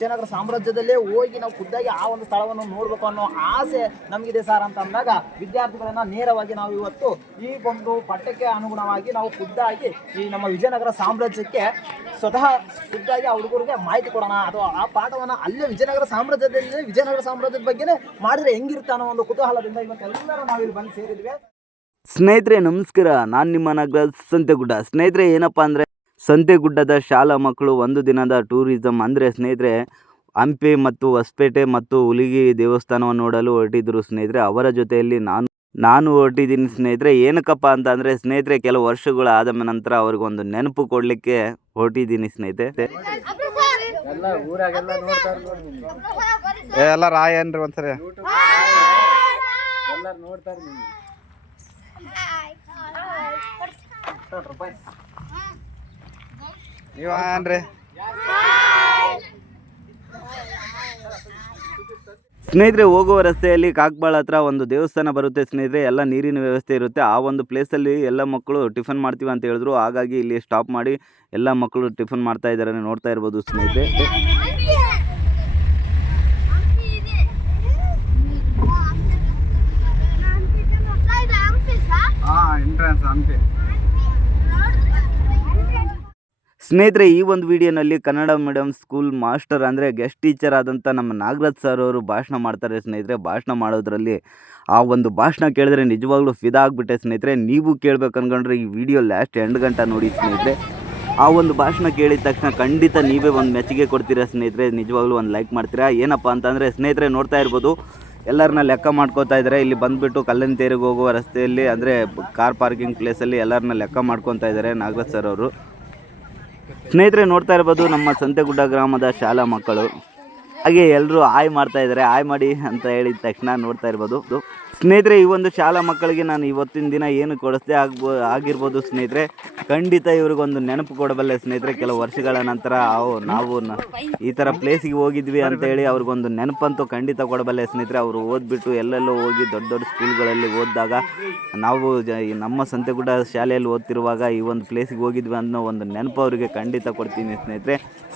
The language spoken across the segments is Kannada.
ವಿಜಯನಗರ ಸಾಮ್ರಾಜ್ಯದಲ್ಲೇ ಹೋಗಿ ನಾವು ಖುದ್ದಾಗಿ ಆ ಒಂದು ಸ್ಥಳವನ್ನು ನೋಡಬೇಕು ಅನ್ನೋ ಆಸೆ ನಮಗಿದೆ ಸರ್ ಅಂತ ಅಂದಾಗ ವಿದ್ಯಾರ್ಥಿಗಳನ್ನ ನೇರವಾಗಿ ನಾವು ಇವತ್ತು ಈ ಒಂದು ಪಠ್ಯಕ್ಕೆ ಅನುಗುಣವಾಗಿ ನಾವು ಖುದ್ದಾಗಿ ಈ ನಮ್ಮ ವಿಜಯನಗರ ಸಾಮ್ರಾಜ್ಯಕ್ಕೆ ಸ್ವತಃ ಖುದ್ದಾಗಿ ಆ ಹುಡುಗರಿಗೆ ಮಾಹಿತಿ ಕೊಡೋಣ ಅಥವಾ ಆ ಪಾಠವನ್ನು ಅಲ್ಲೇ ವಿಜಯನಗರ ಸಾಮ್ರಾಜ್ಯದ ಬಗ್ಗೆನೇ ಮಾಡಿದ್ರೆ ಹೆಂಗಿರುತ್ತೆ ಅನ್ನೋ ಒಂದು ಕುತೂಹಲದಿಂದ ಇವತ್ತೆಲ್ಲರೂ ನಾವಿಲ್ಲಿ ಬಂದು ಸೇರಿದ್ವಿ. ಸ್ನೇಹಿತರೆ ನಮಸ್ಕಾರ, ನಾನು ನಿಮ್ಮ ನಾಗರಾಜ್ ಸಂತೆಗುಡ್ಡ. ಸ್ನೇಹಿತರೆ ಏನಪ್ಪ ಅಂದರೆ ಸಂತೆಗುಡ್ಡದ ಶಾಲಾ ಮಕ್ಕಳು ಒಂದು ದಿನದ ಟೂರಿಸಮ್ ಅಂದರೆ ಸ್ನೇಹಿತರೆ ಹಂಪಿ ಮತ್ತು ಹೊಸಪೇಟೆ ಮತ್ತು ಹುಲಿಗಿ ದೇವಸ್ಥಾನವನ್ನು ನೋಡಲು ಹೊರಟಿದ್ರು ಸ್ನೇಹಿತರೆ. ಅವರ ಜೊತೆಯಲ್ಲಿ ನಾನು ಹೊರಟಿದ್ದೀನಿ ಸ್ನೇಹಿತರೆ. ಏನಕ್ಕಪ್ಪ ಅಂತ ಅಂದರೆ ಸ್ನೇಹಿತರೆ ಕೆಲವು ವರ್ಷಗಳು ಆದ ನಂತರ ಅವ್ರಿಗೊಂದು ನೆನಪು ಕೊಡಲಿಕ್ಕೆ ಹೊರಟಿದ್ದೀನಿ ಸ್ನೇಹಿತರೆ. ಎಲ್ಲ ರಾಯನ್ರಿ ಒಂದ್ಸರಿ ನೀವೇನ್ರಿ ಸ್ನೇಹಿತರೆ ಹೋಗುವ ರಸ್ತೆಯಲ್ಲಿ ಕಾಕ್ಬಾಳ ಹತ್ರ ಒಂದು ದೇವಸ್ಥಾನ ಬರುತ್ತೆ ಸ್ನೇಹಿತರೆ. ಎಲ್ಲ ನೀರಿನ ವ್ಯವಸ್ಥೆ ಇರುತ್ತೆ. ಆ ಒಂದು ಪ್ಲೇಸಲ್ಲಿ ಎಲ್ಲ ಮಕ್ಕಳು ಟಿಫನ್ ಮಾಡ್ತೀವಿ ಅಂತ ಹೇಳಿದ್ರು. ಹಾಗಾಗಿ ಇಲ್ಲಿ ಸ್ಟಾಪ್ ಮಾಡಿ ಎಲ್ಲ ಮಕ್ಕಳು ಟಿಫನ್ ಮಾಡ್ತಾ ಇದ್ದಾರೆ, ನೋಡ್ತಾ ಇರ್ಬೋದು ಸ್ನೇಹಿತರೆ. ಸ್ನೇಹಿತರೆ ಈ ಒಂದು ವಿಡಿಯೋನಲ್ಲಿ ಕನ್ನಡ ಮೀಡಿಯಂ ಸ್ಕೂಲ್ ಮಾಸ್ಟರ್ ಅಂದರೆ ಗೆಸ್ಟ್ ಟೀಚರ್ ಆದಂಥ ನಮ್ಮ ನಾಗರಾಜ್ ಸರ್ ಅವರು ಭಾಷಣ ಮಾಡ್ತಾರೆ ಸ್ನೇಹಿತರೆ. ಭಾಷಣ ಮಾಡೋದ್ರಲ್ಲಿ ಆ ಒಂದು ಭಾಷಣ ಕೇಳಿದ್ರೆ ನಿಜವಾಗ್ಲೂ ಫಿದಾ ಆಗಿಬಿಟ್ಟೆ ಸ್ನೇಹಿತರೆ. ನೀವು ಕೇಳಬೇಕು ಅನ್ಕೊಂಡ್ರೆ ಈ ವಿಡಿಯೋ ಲಾಸ್ಟ್ 2 ಗಂಟೆ ನೋಡಿ ಸ್ನೇಹಿತರೆ. ಆ ಒಂದು ಭಾಷಣ ಕೇಳಿದ ತಕ್ಷಣ ಖಂಡಿತ ನೀವೇ ಒಂದು ಮೆಚ್ಚುಗೆ ಕೊಡ್ತೀರಾ ಸ್ನೇಹಿತರೆ. ನಿಜವಾಗ್ಲೂ ಒಂದು ಲೈಕ್ ಮಾಡ್ತೀರಾ. ಏನಪ್ಪ ಅಂತಂದರೆ ಸ್ನೇಹಿತರೆ ನೋಡ್ತಾ ಇರ್ಬೋದು ಎಲ್ಲರನ್ನ ಲೆಕ್ಕ ಮಾಡ್ಕೋತಾ ಇದ್ದಾರೆ. ಇಲ್ಲಿ ಬಂದುಬಿಟ್ಟು ಕಲ್ಲನ್ ತೇರಿಗೆ ಹೋಗುವ ರಸ್ತೆಯಲ್ಲಿ ಅಂದರೆ ಕಾರ್ ಪಾರ್ಕಿಂಗ್ ಪ್ಲೇಸಲ್ಲಿ ಎಲ್ಲರನ್ನ ಲೆಕ್ಕ ಮಾಡ್ಕೊತಾ ಇದ್ದಾರೆ ನಾಗರಾಜ್ ಸರ್ ಅವರು. ಸ್ನೇಹಿತರೆ ನೋಡ್ತಾ ಇರ್ಬೋದು ನಮ್ಮ ಸಂತೆಗುಡ್ಡ ಗ್ರಾಮದ ಶಾಲಾ ಮಕ್ಕಳು. ಹಾಗೆ ಎಲ್ಲರೂ ಆಯ್ ಮಾಡ್ತಾ ಇದ್ದಾರೆ. ಆಯ್ ಮಾಡಿ ಅಂತ ಹೇಳಿದ ತಕ್ಷಣ ನೋಡ್ತಾ ಇರ್ಬೋದು ಸ್ನೇಹಿತರೆ ಈ ಒಂದು ಶಾಲಾ ಮಕ್ಕಳಿಗೆ ನಾನು ಇವತ್ತಿನ ದಿನ ಏನು ಕೊಡಿಸ್ದೆ ಆಗಿರ್ಬೋದು ಸ್ನೇಹಿತರೆ. ಖಂಡಿತ ಇವ್ರಿಗೊಂದು ನೆನಪು ಕೊಡಬಲ್ಲೆ ಸ್ನೇಹಿತರೆ. ಕೆಲವು ವರ್ಷಗಳ ನಂತರ ನಾವು ಈ ಥರ ಪ್ಲೇಸಿಗೆ ಹೋಗಿದ್ವಿ ಅಂತೇಳಿ ಅವ್ರಿಗೊಂದು ನೆನಪಂತೂ ಖಂಡಿತ ಕೊಡಬಲ್ಲೆ ಸ್ನೇಹಿತರೆ. ಅವರು ಓದ್ಬಿಟ್ಟು ಎಲ್ಲೆಲ್ಲೋ ಹೋಗಿ ದೊಡ್ಡ ದೊಡ್ಡ ಸ್ಕೂಲ್ಗಳಲ್ಲಿ ಓದಿದಾಗ ನಾವು ನಮ್ಮ ಸಂತೆಗುಡ್ಡ ಶಾಲೆಯಲ್ಲಿ ಓದ್ತಿರುವಾಗ ಈ ಒಂದು ಪ್ಲೇಸಿಗೆ ಹೋಗಿದ್ವಿ ಅನ್ನೋ ಒಂದು ನೆನಪು ಅವರಿಗೆ ಖಂಡಿತ ಕೊಡ್ತೀನಿ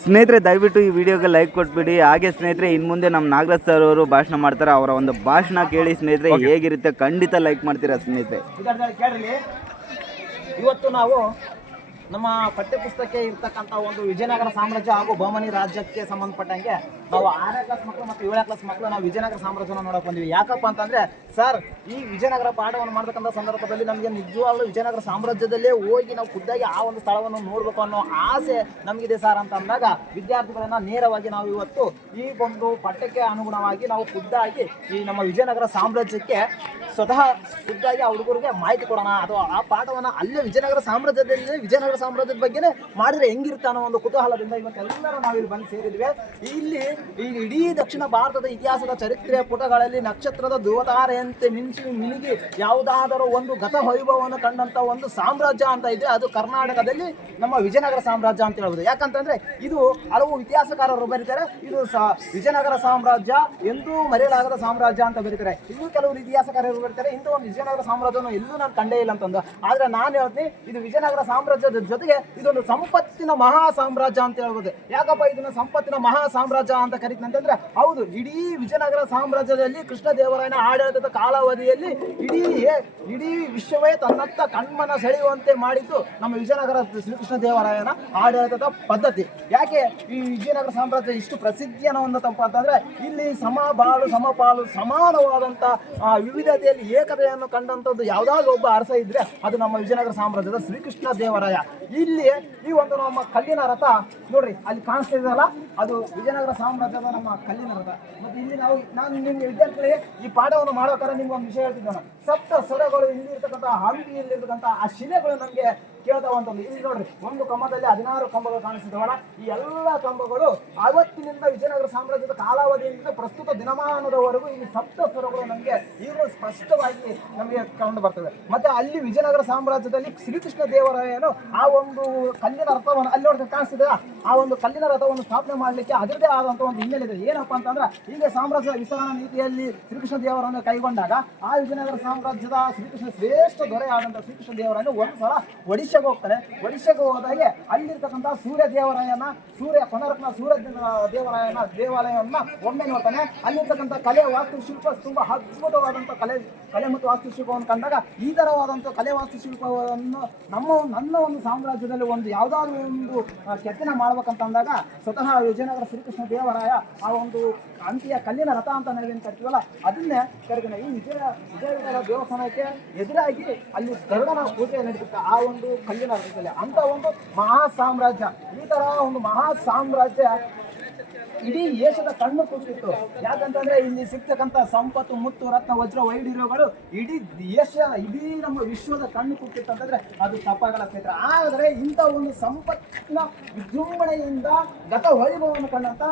ಸ್ನೇಹಿತರೆ ದಯವಿಟ್ಟು ಈ ವಿಡಿಯೋಗೆ ಲೈಕ್ ಕೊಟ್ಬಿಡಿ. ಹಾಗೆ ಸ್ನೇಹಿತರೆ ಇನ್ನು ಮುಂದೆ ನಮ್ಮ ನಾಗರಾಜ್ ಸರ್ ಅವರು ಭಾಷಣ ಮಾಡ್ತಾರೆ. ಅವರ ಒಂದು ಭಾಷಣ ಕೇಳಿ ಸ್ನೇಹಿತರೆ ಹೇಗಿರುತ್ತೆ ಖಂಡಿತ ಲೈಕ್ ಮಾಡ್ತೀರಾ ಸ್ನೇಹಿತರೆ. ಇವತ್ತು ನಾವು ನಮ್ಮ ಪಠ್ಯಪುಸ್ತಕಕ್ಕೆ ಇರ್ತಕ್ಕಂಥ ಒಂದು ವಿಜಯನಗರ ಸಾಮ್ರಾಜ್ಯ ಹಾಗೂ ಬಹಮನಿ ರಾಜ್ಯಕ್ಕೆ ಸಂಬಂಧಪಟ್ಟಂಗೆ ನಾವು 6ನೇ ಕ್ಲಾಸ್ ಮಕ್ಕಳು ಮತ್ತು 7ನೇ ಕ್ಲಾಸ್ ಮಕ್ಕಳು ನಾವು ವಿಜಯನಗರ ಸಾಮ್ರಾಜ್ಯನ ನೋಡಕ್ಕೆ ಬಂದ್ವಿ. ಯಾಕಪ್ಪ ಅಂತಂದರೆ ಸರ್ ಈ ವಿಜಯನಗರ ಪಾಠವನ್ನು ಮಾಡ್ತಕ್ಕಂಥ ಸಂದರ್ಭದಲ್ಲಿ ನಮಗೆ ನಿಜವಾಗ್ಲೂ ವಿಜಯನಗರ ಸಾಮ್ರಾಜ್ಯದಲ್ಲೇ ಹೋಗಿ ನಾವು ಖುದ್ದಾಗಿ ಆ ಒಂದು ಸ್ಥಳವನ್ನು ನೋಡಬೇಕು ಅನ್ನೋ ಆಸೆ ನಮಗಿದೆ ಸರ್ ಅಂತ ಅಂದಾಗ ವಿದ್ಯಾರ್ಥಿಗಳನ್ನ ನೇರವಾಗಿ ನಾವು ಇವತ್ತು ಈ ಒಂದು ಪಠ್ಯಕ್ಕೆ ಅನುಗುಣವಾಗಿ ನಾವು ಖುದ್ದಾಗಿ ಈ ನಮ್ಮ ವಿಜಯನಗರ ಸಾಮ್ರಾಜ್ಯಕ್ಕೆ ಸ್ವತಃ ಖುದ್ದಾಗಿ ಆ ಹುಡುಗರಿಗೆ ಮಾಹಿತಿ ಕೊಡೋಣ ಅಥವಾ ಆ ಪಾಠವನ್ನು ಅಲ್ಲೇ ವಿಜಯನಗರ ಸಾಮ್ರಾಜ್ಯದ ಬಗ್ಗೆನೇ ಮಾಡಿದ್ರೆ ಹೆಂಗಿರುತ್ತೆ ಅನ್ನೋ ಒಂದು ಕುತೂಹಲದಿಂದ ಇವತ್ತೆಲ್ಲರೂ ನಾವಿಲ್ಲಿ ಬಂದು ಸೇರಿದ್ವಿ. ಇಲ್ಲಿ ಈ ಇಡೀ ದಕ್ಷಿಣ ಭಾರತದ ಇತಿಹಾಸದ ಚರಿತ್ರೆಯ ಪುಟಗಳಲ್ಲಿ ನಕ್ಷತ್ರದ ಧ್ರುವತಾರೆಯಂತೆ ಮಿನುಗಿ ಯಾವುದಾದರೂ ಒಂದು ಗತ ವೈಭವವನ್ನು ಕಂಡಂತ ಒಂದು ಸಾಮ್ರಾಜ್ಯ ಅಂತ ಇದೆ, ಅದು ಕರ್ನಾಟಕದಲ್ಲಿ ನಮ್ಮ ವಿಜಯನಗರ ಸಾಮ್ರಾಜ್ಯ ಅಂತ ಹೇಳ್ಬೋದು. ಯಾಕಂತಂದ್ರೆ ಇದು ಹಲವು ಇತಿಹಾಸಕಾರರು ಬರೀತಾರೆ, ಇದು ವಿಜಯನಗರ ಸಾಮ್ರಾಜ್ಯ ಎಂದೂ ಮರೆಯಲಾಗದ ಸಾಮ್ರಾಜ್ಯ ಅಂತ ಬರೀತಾರೆ. ಇನ್ನು ಕೆಲವರು ಇತಿಹಾಸಕಾರರು ಬರೀತಾರೆ ಇಂಥ ಒಂದು ವಿಜಯನಗರ ಸಾಮ್ರಾಜ್ಯವನ್ನು ಎಲ್ಲೂ ನಾನು ಕಂಡೇ ಇಲ್ಲ ಅಂತಂದು. ಆದ್ರೆ ನಾನು ಹೇಳ್ತೀನಿ ಇದು ವಿಜಯನಗರ ಸಾಮ್ರಾಜ್ಯದ ಜೊತೆಗೆ ಇದೊಂದು ಸಂಪತ್ತಿನ ಮಹಾ ಸಾಮ್ರಾಜ್ಯ ಅಂತ ಹೇಳ್ಬೋದು. ಯಾಕಪ್ಪ ಇದನ್ನ ಸಂಪತ್ತಿನ ಮಹಾ ಸಾಮ್ರಾಜ್ಯ ಅಂತ ಕರೀತೀನಿ ಅಂತಂದ್ರೆ ಹೌದು, ಇಡೀ ವಿಜಯನಗರ ಸಾಮ್ರಾಜ್ಯದಲ್ಲಿ ಕೃಷ್ಣ ದೇವರಾಯನ ಆಡಳಿತದ ಕಾಲಾವಧಿಯಲ್ಲಿ ಇಡೀ ವಿಶ್ವವೇ ತನ್ನತ್ತ ಕಣ್ಮನ ಸೆಳೆಯುವಂತೆ ಮಾಡಿದ್ದು ನಮ್ಮ ವಿಜಯನಗರ ಶ್ರೀಕೃಷ್ಣ ದೇವರಾಯನ ಆಡಳಿತದ ಪದ್ಧತಿ. ಯಾಕೆ ಈ ವಿಜಯನಗರ ಸಾಮ್ರಾಜ್ಯ ಇಷ್ಟು ಪ್ರಸಿದ್ಧಿಯನ್ನು ಹೊಂದತಪ್ಪ ಅಂತಂದ್ರೆ ಇಲ್ಲಿ ಸಮಪಾಲು ಸಮಾನವಾದಂತ ವಿವಿಧತೆಯಲ್ಲಿ ಏಕತೆಯನ್ನು ಕಂಡಂಥದ್ದು ಯಾವುದಾದ್ರೂ ಒಬ್ಬ ಅರಸ ಇದ್ರೆ ಅದು ನಮ್ಮ ವಿಜಯನಗರ ಸಾಮ್ರಾಜ್ಯದ ಶ್ರೀಕೃಷ್ಣ ದೇವರಾಯ. ಇಲ್ಲಿ ಈ ಒಂದು ನಮ್ಮ ಕಲ್ಲಿನ ರಥ ನೋಡ್ರಿ ಅಲ್ಲಿ ಕಾಣಿಸ್ತಾ ಇದೆಯಲ್ಲ, ಅದು ವಿಜಯನಗರ ಸಾಮ್ರಾಜ್ಯದ ನಮ್ಮ ಕಲ್ಲಿನ ರಥ. ಮತ್ತೆ ಇಲ್ಲಿ ನಾನು ನಿಮ್ಗೆ ವಿದ್ಯಾರ್ಥಿಗಳಿಗೆ ಈ ಪಾಠವನ್ನು ಮಾಡೋಕ್ಕಾರೆ ನಿಮ್ಗೆ ಒಂದು ವಿಷಯ ಹೇಳ್ತಿದ್ದಾನೆ. ಸಪ್ತ ಸ್ವರಗಳು ಇಲ್ಲಿ ಇರ್ತಕ್ಕಂಥ ಹಂಪಿಯಲ್ಲಿರ್ತಕ್ಕಂಥ ಆ ಶಿಲೆಗಳು ನಮಗೆ ಕೇಳ್ತಾವಂತಂದು. ಇಲ್ಲಿ ನೋಡ್ರಿ ಒಂದು ಕಂಬದಲ್ಲಿ 16 ಕಂಬಗಳು ಕಾಣಿಸ್ತಿದ್ದಾವಲ್ಲ, ಈ ಎಲ್ಲ ಕಂಬಗಳು ಆವತ್ತಿನಿಂದ ವಿಜಯನಗರ ಸಾಮ್ರಾಜ್ಯದ ಕಾಲಾವಧಿಯಿಂದ ಪ್ರಸ್ತುತ ದಿನಮಾನದವರೆಗೂ ಈ ಸಪ್ತ ಸ್ವರಗಳು ನಮಗೆ ಈಗಲೂ ಸ್ಪಷ್ಟವಾಗಿ ನಮಗೆ ಕಂಡು ಬರ್ತದೆ. ಮತ್ತೆ ಅಲ್ಲಿ ವಿಜಯನಗರ ಸಾಮ್ರಾಜ್ಯದಲ್ಲಿ ಶ್ರೀಕೃಷ್ಣ ದೇವರಾಯನು ಆ ಒಂದು ಕಲ್ಲಿನ ರಥವನ್ನು ಅಲ್ಲಿ ನೋಡಿದ್ರೆ ಕಾಣಿಸ್ತಿದೆ, ಆ ಒಂದು ಕಲ್ಲಿನ ರಥವನ್ನು ಸ್ಥಾಪನೆ ಮಾಡಲಿಕ್ಕೆ ಅದರದೇ ಆದಂತ ಒಂದು ಹಿನ್ನೆಲೆ ಇದೆ. ಏನಪ್ಪಾ ಅಂತಂದ್ರೆ ಹೀಗೆ ಸಾಮ್ರಾಜ್ಯದ ವಿಸ್ತರಣಾ ನೀತಿಯಲ್ಲಿ ಶ್ರೀಕೃಷ್ಣ ದೇವರನ್ನು ಕೈಗೊಂಡಾಗ ಆ ವಿಜಯನಗರ ಸಾಮ್ರಾಜ್ಯದ ಶ್ರೀಕೃಷ್ಣ ಶ್ರೇಷ್ಠ ದೊರೆ ಆದಂತಹ ಶ್ರೀಕೃಷ್ಣ ದೇವರನ್ನು ಒಂದ್ಸಲ ಒಡಿಶಾಗೆ ಹೋಗ್ತಾರೆ. ಒಡಿಶಾಗೆ ಹೋದಾಗೆ ಅಲ್ಲಿರ್ತಕ್ಕಂಥ ಸೂರ್ಯ ದೇವರಾಯನ ಕೊನರತ್ನ ಸೂರ್ಯ ದೇವರಾಯನ ದೇವಾಲಯವನ್ನ ಒಮ್ಮೆ ನೋಡ್ತಾನೆ. ಅಲ್ಲಿರ್ತಕ್ಕಂಥ ಕಲೆ ವಾಸ್ತುಶಿಲ್ಪ ತುಂಬಾ ಅದ್ಭುತವಾದಂಥ ಕಲೆ ಮತ್ತು ವಾಸ್ತುಶಿಲ್ಪವನ್ನು ಕಂಡಾಗ ಈ ತರವಾದಂಥ ಕಲೆ ವಾಸ್ತುಶಿಲ್ಪವನ್ನು ನನ್ನ ಒಂದು ಸಾಮ್ರಾಜ್ಯದಲ್ಲಿ ಒಂದು ಯಾವುದಾದ್ರೂ ಒಂದು ಕೆತ್ತನೆ ಮಾಡ್ಬೇಕಂತ ಅಂದಾಗ ಸ್ವತಃ ವಿಜಯನಗರ ಶ್ರೀಕೃಷ್ಣ ದೇವರಾಯ ಆ ಒಂದು ಅಂತ್ಯ ಕಲ್ಲಿನ ರಥ ಅಂತ ನಾವೇನು ಕರಿತೀವಲ್ಲ ಅದನ್ನೇ ಕರೆದಿನ ಈ ವಿಜಯನಗರ ದೇವಸ್ಥಾನಕ್ಕೆ ಎದುರಾಗಿ ಅಲ್ಲಿ ಗರುಡನ ಪೂಜೆ ನಡೀತಿತ್ತು ಆ ಒಂದು ಕಲ್ಲಿನ ರಥದಲ್ಲಿ. ಅಂತ ಒಂದು ಮಹಾ ಸಾಮ್ರಾಜ್ಯ, ಈ ತರ ಒಂದು ಮಹಾ ಸಾಮ್ರಾಜ್ಯ ಇಡೀ ದೇಶದ ಕಣ್ಣು ಕೂತಿತ್ತು. ಯಾಕಂತಂದ್ರೆ ಇಲ್ಲಿ ಸಿಗ್ತಕ್ಕಂಥ ಸಂಪತ್ತು, ಮುತ್ತು, ರತ್ನ, ವಜ್ರ, ವೈಢೂರ್ಯಗಳು ಇಡೀ ನಮ್ಮ ವಿಶ್ವದ ಕಣ್ಣು ಕೂತಿತ್ತು ಅಂತಂದ್ರೆ ಅದು ತಪ್ಪಾಗಲ್ಲ ಸ್ನೇಹಿತರೆ. ಆದರೆ ಇಂಥ ಒಂದು ಸಂಪತ್ತಿನ ವಿಜೃಂಭಣೆಯಿಂದ ಗತ ವೈಭವವನ್ನು ಕಂಡಂತ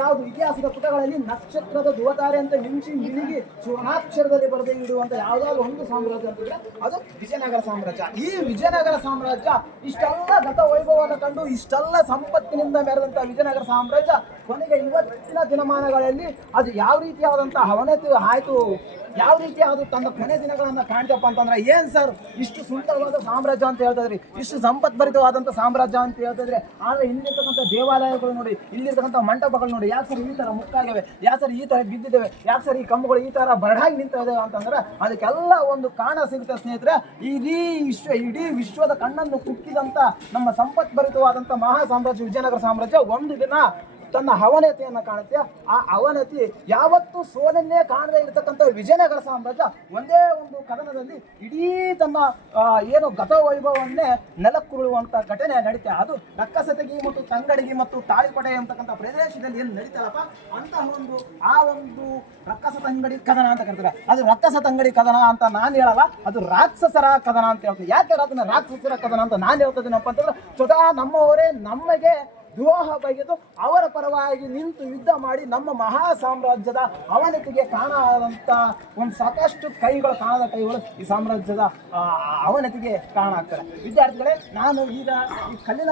ಯಾವುದು ಇತಿಹಾಸದ ಪುಟಗಳಲ್ಲಿ ನಕ್ಷತ್ರದ ಧ್ರುವತಾರೆ ಅಂತ ಮಿಣಿಗಿ ಸುವರ್ಣಾಕ್ಷರದಲ್ಲಿ ಬರೆದೇ ಇಡುವಂತ ಯಾವುದಾದ್ರು ಒಂದು ಸಾಮ್ರಾಜ್ಯ ಅಂತಂದ್ರೆ ಅದು ವಿಜಯನಗರ ಸಾಮ್ರಾಜ್ಯ. ಈ ವಿಜಯನಗರ ಸಾಮ್ರಾಜ್ಯ ಇಷ್ಟೆಲ್ಲ ಗತ ವೈಭವವನ್ನು ಕಂಡು ಇಷ್ಟೆಲ್ಲ ಸಂಪತ್ತಿನಿಂದ ಮೆರೆದಂತ ವಿಜಯನಗರ ಸಾಮ್ರಾಜ್ಯ ಕೊನೆಗೆ ಇವತ್ತಿನ ದಿನಮಾನಗಳಲ್ಲಿ ಅದು ಯಾವ ರೀತಿಯಾದಂತಹ ಅವನತಿ ಆಯ್ತು, ಯಾವ ರೀತಿ ಅದು ತನ್ನ ಕೊನೆ ದಿನಗಳನ್ನ ಕಾಣ್ತಪ್ಪ ಅಂತಂದ್ರೆ ಏನ್ ಸರ್ ಇಷ್ಟು ಸುಂದರವಾದ ಸಾಮ್ರಾಜ್ಯ ಅಂತ ಹೇಳ್ತಿದ್ರಿ, ಇಷ್ಟು ಸಂಪತ್ಭರಿತವಾದಂಥ ಸಾಮ್ರಾಜ್ಯ ಅಂತ ಹೇಳ್ತಿದ್ರೆ, ಆದ್ರೆ ಇಲ್ಲಿರ್ತಕ್ಕಂಥ ದೇವಾಲಯಗಳು ನೋಡಿ, ಇಲ್ಲಿರ್ತಕ್ಕಂಥ ಮಂಟಪಗಳು ನೋಡಿ, ಯಾಕೆ ಸರ್ ಈ ತರ ಮುಕ್ಕಾಗಿವೆ, ಯಾಕೆ ಸರ್ ಈ ತರ ಬಿದ್ದಿದ್ದೇವೆ, ಯಾಕೆ ಸರ್ ಈ ಕಂಬಗಳು ಈ ತರ ಬರಡಾಗಿ ನಿಂತಿದ್ದೇವೆ ಅಂತಂದ್ರೆ ಅದಕ್ಕೆಲ್ಲ ಒಂದು ಕಾರಣ ಸಿಗುತ್ತೆ ಸ್ನೇಹಿತರೆ. ಇಡೀ ವಿಶ್ವದ ಕಣ್ಣನ್ನು ಕುಕ್ಕಿದಂತ ನಮ್ಮ ಸಂಪತ್ಭರಿತವಾದಂಥ ಮಹಾ ಸಾಮ್ರಾಜ್ಯ ವಿಜಯನಗರ ಸಾಮ್ರಾಜ್ಯ ಒಂದು ದಿನ ತನ್ನ ಅವನತಿಯನ್ನು ಕಾಣುತ್ತೆ. ಆ ಅವನತಿ ಯಾವತ್ತೂ ಸೋಲನ್ನೇ ಕಾಣದೇ ಇರತಕ್ಕಂಥ ವಿಜಯನಗರ ಸಾಮ್ರಾಜ್ಯ ಒಂದೇ ಒಂದು ಕದನದಲ್ಲಿ ಇಡೀ ತನ್ನ ಏನು ಗತ ವೈಭವನ್ನೇ ನೆಲಕ್ಕುರುಳುವಂತ ಘಟನೆ ನಡೀತೆ. ಅದು ರಕ್ಕಸತಗಿ ಮತ್ತು ತಂಗಡಿಗೆ ಮತ್ತು ತಾಳಿಪಡೆ ಅಂತಕ್ಕಂಥ ಪ್ರದೇಶದಲ್ಲಿ ಏನು ನಡೀತಲ್ಲಪ್ಪ ಅಂತಹ ಒಂದು ರಕ್ಕಸ ತಂಗಡಿ ಕದನ ಅಂತ ಕರೀತಾರೆ. ಅದು ರಕ್ಕಸ ತಂಗಡಿ ಕದನ ಅಂತ ನಾನು ಹೇಳಲ್ಲ, ಅದು ರಾಕ್ಷಸರ ಕದನ ಅಂತ ಹೇಳ್ತೀನಿ. ಯಾಕೆ ಅದನ್ನ ರಾಕ್ಷಸರ ಕದನ ಅಂತ ನಾನು ಹೇಳ್ತಿದ್ದೀನಪ್ಪ ಅಂತಂದ್ರೆ ಸ್ವತಃ ನಮ್ಮವರೇ ನಮಗೆ ದ್ರೋಹ ಬಗೆದು ಅವರ ಪರವಾಗಿ ನಿಂತು ಯುದ್ಧ ಮಾಡಿ ನಮ್ಮ ಮಹಾ ಸಾಮ್ರಾಜ್ಯದ ಅವನತಿಗೆ ಕಾರಣವಾದಂಥ ಒಂದು ಸಾಕಷ್ಟು ಕಾಣದ ಕೈಗಳು ಈ ಸಾಮ್ರಾಜ್ಯದ ಅವನತಿಗೆ ಕಾರಣ ಆಗ್ತಾರೆ. ವಿದ್ಯಾರ್ಥಿಗಳೇ, ನಾನು ಈಗ ಈ ಕಲ್ಲಿನ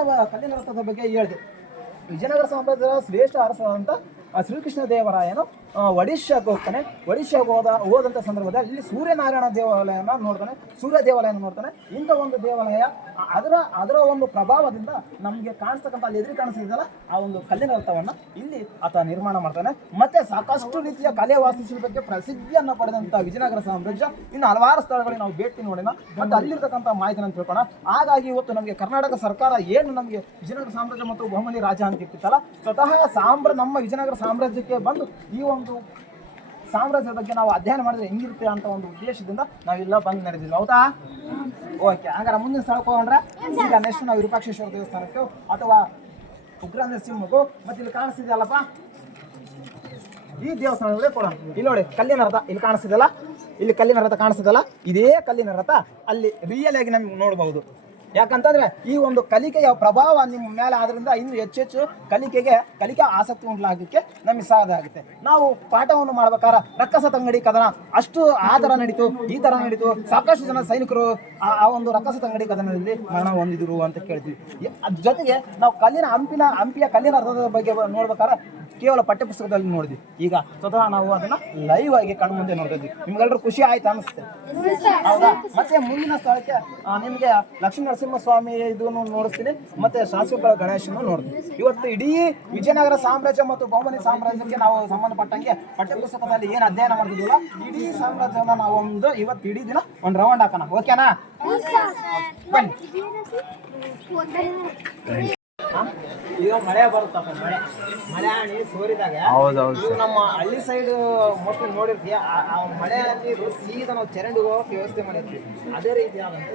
ರಥದ ಬಗ್ಗೆ ಹೇಳಿದೆ. ವಿಜಯನಗರ ಸಾಮ್ರಾಜ್ಯದ ಶ್ರೇಷ್ಠ ಅರಸರಾದಂಥ ಶ್ರೀಕೃಷ್ಣ ದೇವರಾಯನು ಒಡಿಶಾಗೆ ಹೋಗ್ತಾನೆ. ಒಡಿಶಾಗೆ ಹೋದಂಥ ಸಂದರ್ಭದಲ್ಲಿ ಇಲ್ಲಿ ಸೂರ್ಯನಾರಾಯಣ ದೇವಾಲಯನ ನೋಡ್ತಾನೆ, ಸೂರ್ಯ ದೇವಾಲಯನ ನೋಡ್ತಾನೆ. ಇಂಥ ಒಂದು ದೇವಾಲಯ ಅದರ ಒಂದು ಪ್ರಭಾವದಿಂದ ನಮಗೆ ಕಾಣಿಸ್ತಕ್ಕಂಥ ಅಲ್ಲಿ ಎದುರು ಕಾಣಿಸ್ತಿದ್ದಲ್ಲ ಆ ಒಂದು ಕಲ್ಲಿನ ರಥವನ್ನು ಇಲ್ಲಿ ಆತ ನಿರ್ಮಾಣ ಮಾಡ್ತಾನೆ. ಮತ್ತೆ ಸಾಕಷ್ಟು ರೀತಿಯ ಕಲೆ ವಾಸ್ತುಶಿಲ್ಪಕ್ಕೆ ಪ್ರಸಿದ್ಧಿಯನ್ನು ಪಡೆದಂಥ ವಿಜಯನಗರ ಸಾಮ್ರಾಜ್ಯ ಇನ್ನು ಹಲವಾರು ಸ್ಥಳಗಳಿಗೆ ನಾವು ಭೇಟಿ ನೋಡೋಣ ಮತ್ತು ಅಲ್ಲಿರ್ತಕ್ಕಂಥ ಮಾಹಿತಿನ ತಿಳ್ಕೋಣ. ಹಾಗಾಗಿ ಇವತ್ತು ನಮಗೆ ಕರ್ನಾಟಕ ಸರ್ಕಾರ ಏನು ನಮಗೆ ವಿಜಯನಗರ ಸಾಮ್ರಾಜ್ಯ ಮತ್ತು ಬಹುಮನಿ ರಾಜ ಅಂತ ಇರ್ತಿತ್ತಲ್ಲ, ಸ್ವತಃ ನಮ್ಮ ವಿಜಯನಗರ ಸಾಮ್ರಾಜ್ಯಕ್ಕೆ ಬಂದು ಈ ಒಂದು ಸಾಮ್ರಾಜ್ಯದ ಬಗ್ಗೆ ನಾವು ಅಧ್ಯಯನ ಮಾಡಿದ್ರೆ ಹೆಂಗಿರುತ್ತೆ ಅಂತ ಒಂದು ಉದ್ದೇಶದಿಂದ ನಾವೆಲ್ಲ ಬಂದು ನಡೆದಿದ್ವಿ. ಹೌದಾ? ಓಕೆ, ಹಾಗಾದ್ರೆ ಮುಂದಿನ ಸ್ಥಳಕ್ಕೆ ಹೋಗೋಣ. ಈಗ ನೆಕ್ಸ್ಟ್ ನಾವು ವಿರೂಪಾಕ್ಷೇಶ್ವರ ದೇವಸ್ಥಾನಕ್ಕೆ ಅಥವಾ ಉಗ್ರ ನರಸಿಂಹಕ್ಕೂ ಮತ್ತೆ ಇಲ್ಲಿ ಕಾಣಿಸ್ತಿದೆಯಲ್ಲಪ್ಪ ಈ ದೇವಸ್ಥಾನಗಳೇ ಕೊಡೋಣ. ಇಲ್ಲಿ ನೋಡಿ ಕಲ್ಲಿನ ರಥ ಇಲ್ಲಿ ಕಾಣಿಸ್ತಿದೆಯಲ್ಲ, ಇಲ್ಲಿ ಕಲ್ಲಿನ ರಥ ಕಾಣಿಸ್ತಿದೆಯಲ್ಲ, ಇದೇ ಕಲ್ಲಿನ ರಥ ಅಲ್ಲಿ ರಿಯಲ್ ಆಗಿ ನಮ್ಗೆ ನೋಡ್ಬಹುದು. ಯಾಕಂತಂದ್ರೆ ಈ ಒಂದು ಕಲಿಕೆಯ ಪ್ರಭಾವ ನಿಮ್ಮ ಮೇಲೆ ಆದ್ರಿಂದ ಇನ್ನು ಹೆಚ್ಚೆಚ್ಚು ಕಲಿಕೆ ಆಸಕ್ತಿ ಉಂಟಾಗಲಿಕ್ಕೆ ನಮಗೆ ಸಾಧ್ಯ ಆಗುತ್ತೆ. ನಾವು ಪಾಠವನ್ನು ಮಾಡ್ಬೇಕಾದ್ರೆ ರಕ್ಕಸ ತಂಗಡಿ ಕದನ ಅಷ್ಟು ಆ ಥರ ನಡೀತು, ಈ ಥರ ನಡೀತು, ಸಾಕಷ್ಟು ಜನ ಸೈನಿಕರು ಆ ಒಂದು ರಕ್ಕಸ ತಂಗಡಿ ಕದನದಲ್ಲಿ ಮರಣ ಹೊಂದಿದ್ರು ಅಂತ ಕೇಳ್ತೀವಿ. ಅದ್ರ ಜೊತೆಗೆ ನಾವು ಹಂಪಿಯ ಕಲ್ಲಿನ ರಥದ ಬಗ್ಗೆ ನೋಡ್ಬೇಕಾದ್ರೆ ಕೇವಲ ಪಠ್ಯಪುಸ್ತಕದಲ್ಲಿ ನೋಡಿದ್ವಿ. ಈಗ ಸ್ವತಃ ನಾವು ಅದನ್ನ ಲೈವ್ ಆಗಿ ಕಣ್ಣು ಮುಂದೆ ನೋಡಿದ್ವಿ. ನಿಮ್ಗೆಲ್ಲರೂ ಖುಷಿ ಆಯ್ತು ಅನಿಸುತ್ತೆ, ಹೌದಾ? ಮತ್ತೆ ಮುಂದಿನ ಸ್ಥಳಕ್ಕೆ ನಿಮಗೆ ಲಕ್ಷ್ಮೀ ನರಸಿಂಹಸ್ವಾಮಿ ಇದನ್ನು ನೋಡಿಸ್ತೀನಿ, ಮತ್ತೆ ಶಾಸಕರ ಗಣೇಶನ್ನು ನೋಡ್ತೀವಿ. ಇವತ್ತು ಇಡೀ ವಿಜಯನಗರ ಸಾಮ್ರಾಜ್ಯ ಮತ್ತು ಬಹುಮನಿ ಸಾಮ್ರಾಜ್ಯಕ್ಕೆ ನಾವು ಸಂಬಂಧಪಟ್ಟಂಗೆ ಪಠ್ಯಪುಸ್ತಕದಲ್ಲಿ ಏನು ಅಧ್ಯಯನ ಮಾಡ್ತಿದ್ವಲ್ಲ ಇಡೀ ಸಾಮ್ರಾಜ್ಯವನ್ನ ನಾವು ಇವತ್ತು ಇಡೀ ದಿನ ಒಂದು ರೌಂಡ್ ಹಾಕೋಣ. ಓಕೆನಾ? ಬನ್ನಿ. ಈಗ ಮಳೆ ಬರುತ್ತಪ್ಪ, ಮಳೆ ಆಣಿ ಸೋರಿದಾಗ ನಮ್ಮ ಹಳ್ಳಿ ಸೈಡ್ ಮೋಸ್ಟ್ಲಿ ನೋಡಿರ್ತೀವಿ. ಆ ಮಳೆ ನೀರು ಸೀದಾ ನಾವು ಚರಂಡಿ ಹೋಗೋಕೆ ವ್ಯವಸ್ಥೆ ಮಾಡಿರ್ತೀವಿ. ಅದೇ ರೀತಿಯಾದಂತ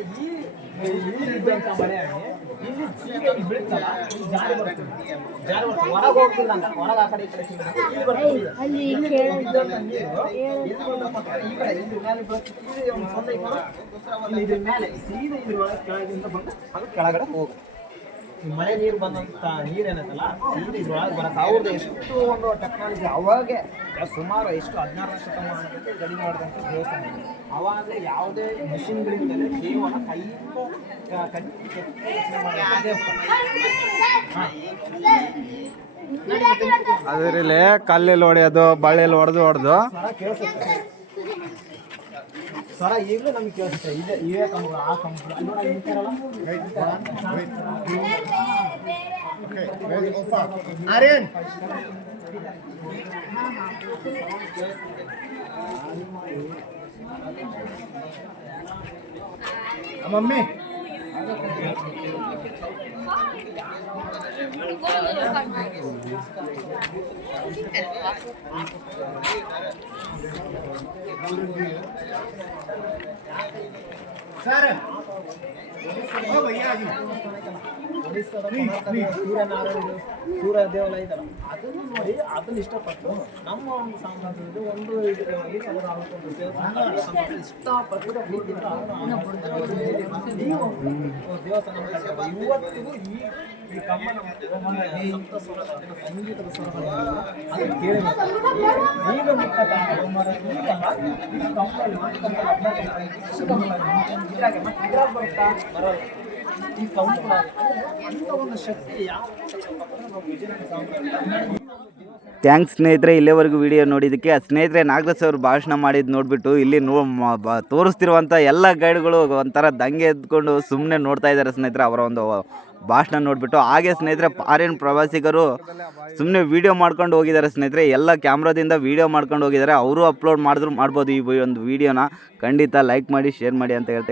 ಇಲ್ಲಿದ್ದಂಥ ಮಳೆ ಆಣಿ ಇಲ್ಲಿ ಸೀದಾ ಬೀಳ್ತಲ್ಲ, ಜಾರಿ ಬರ್ತದೆ ಹೊರಗೆ ಹೋಗ್ತಿಲ್ಲ ಅಂತ, ಹೊರಗೆ ಆ ಕಡೆ ಈ ಕಡೆ ಇಲ್ಲಿ ಬರ್ತದೆ. ಇಲ್ಲಿ ಇದ್ದಂಥ ನೀರು ಎಲ್ಲಿ ಬಂದಪ್ಪ ಈ ಕಡೆ ಇಲ್ಲಿ ಮೇಲೆ ಬರುತ್ತೆ, ಒಂದು ಸೊಂದ ಇದ್ರ ಮೇಲೆ ಸೀದಾ ಇಲ್ಲಿ ಒಳಗೆ ಕೆಳಗಿಂದ ಬಂದು ಅದು ಕೆಳಗಡೆ ಹೋಗುತ್ತೆ. ಈ ಮಳೆ ನೀರು ಬಂದಂತ ನೀರೇನೈತಲ್ಲ ಸೀದಾ ಇದ್ರೊಳಗೆ ಬರಕ್ಕೆ ಅವ್ರದ್ದು ಎಷ್ಟು ಒಂದು ಟೆಕ್ನಾಲಜಿ ಅವಾಗೆ ಸುಮಾರು ಎಷ್ಟು 16ನೇ ಶತಮಾನದಲ್ಲಿ ಗಡಿ ಮಾಡಿದಂಥ ದೇವಸ್ಥಾನ ಇದೆ. ಅವಾಗ ಯಾವುದೇ ಮಿಷಿನ್ಗಳಿಂದಲೇ ಕೇವಲ ಕೈಯಿಂದ ಕಟ್ಟಿ ರಚನೆ ಮಾಡಿದಂಥ ದೇವಸ್ಥಾನ. ಅದರಲ್ಲಿ ಕಲ್ಲೆಲ್ಲಿ ಹೊಡೆಯೋದು ಬಳ್ಳಿಯಲ್ಲಿ ಹೊಡೆದು ಸ್ವರ ಕೇಳಿಸುತ್ತೆ, ಸ್ವರ ಈಗಲೂ ನಮ್ಗೆ ಕೇಳಿಸುತ್ತೆ. ಇವೇ ಕಂಬಗಳು, ಆ ಕಂಬಗಳು ಅಲ್ಲಿ ನೋಡಿ ನಿಂತಿರಲ್ಲ. ಮಮ್ಮಿ ಸರ್ ಸೂರ್ಯ ದೇವಾಲಯ ಇದಲ್ಲ, ಅದನ್ನು ನೋಡಿ ಅದನ್ನ ಇಷ್ಟಪಟ್ಟು ನಮ್ಮ ಒಂದು ಸಾಮ್ರಾಜ್ಯದ ಒಂದು ಇದರಲ್ಲಿ ಒಂದು ದೇವಸ್ಥಾನ ಇಷ್ಟಪಟ್ಟು ಪ್ರೀತಿಯಿಂದ ದೇವಸ್ಥಾನ ಕಟ್ಟಿದ್ದಾರೆ. ಇವತ್ತಿಗೂ ಈ ಕಮ್ಮನ ಸಪ್ತ ಸ್ವರಗಳ ಸಂಗೀತದ ಸ್ವರಗಳನ್ನು ಅದನ್ನು ಕೇಳಬೇಕು. ಈಗ ಬಿಟ್ಟ ಬರುತ್ತಾ ಬರಲ್ಲ. ಈ ಕಂಪನ ಅಂತ ಒಂದು ಶಕ್ತಿ ಯಾವ ವಿಜಯನಗರ ಸಾಮ್ರಾಜ್ಯ. ಥ್ಯಾಂಕ್ಸ್ ಸ್ನೇಹಿತರೆ, ಇಲ್ಲಿವರೆಗೂ ವಿಡಿಯೋ ನೋಡಿದ್ದಕ್ಕೆ. ಸ್ನೇಹಿತರೆ, ನಾಗರಾಜ್ ಅವರು ಭಾಷಣ ಮಾಡಿದ್ದು ನೋಡಿಬಿಟ್ಟು ಇಲ್ಲಿ ತೋರಿಸ್ತಿರುವಂಥ ಎಲ್ಲ ಗೈಡ್ಗಳು ಒಂಥರ ದಂಗೆ ಎದ್ಕೊಂಡು ಸುಮ್ಮನೆ ನೋಡ್ತಾ ಇದ್ದಾರೆ ಸ್ನೇಹಿತರೆ ಅವರ ಒಂದು ಭಾಷಣ ನೋಡಿಬಿಟ್ಟು. ಹಾಗೆ ಸ್ನೇಹಿತರೆ, ಫಾರಿನ್ ಪ್ರವಾಸಿಗರು ಸುಮ್ಮನೆ ವೀಡಿಯೋ ಮಾಡ್ಕೊಂಡು ಹೋಗಿದ್ದಾರೆ ಸ್ನೇಹಿತರೆ. ಎಲ್ಲ ಕ್ಯಾಮ್ರಾದಿಂದ ವೀಡಿಯೋ ಮಾಡ್ಕೊಂಡು ಹೋಗಿದ್ದಾರೆ. ಅವರು ಅಪ್ಲೋಡ್ ಮಾಡ್ಬೋದು ಈ ಒಂದು ವೀಡಿಯೋನ. ಖಂಡಿತ ಲೈಕ್ ಮಾಡಿ, ಶೇರ್ ಮಾಡಿ ಅಂತ ಹೇಳ್ತಾರೆ.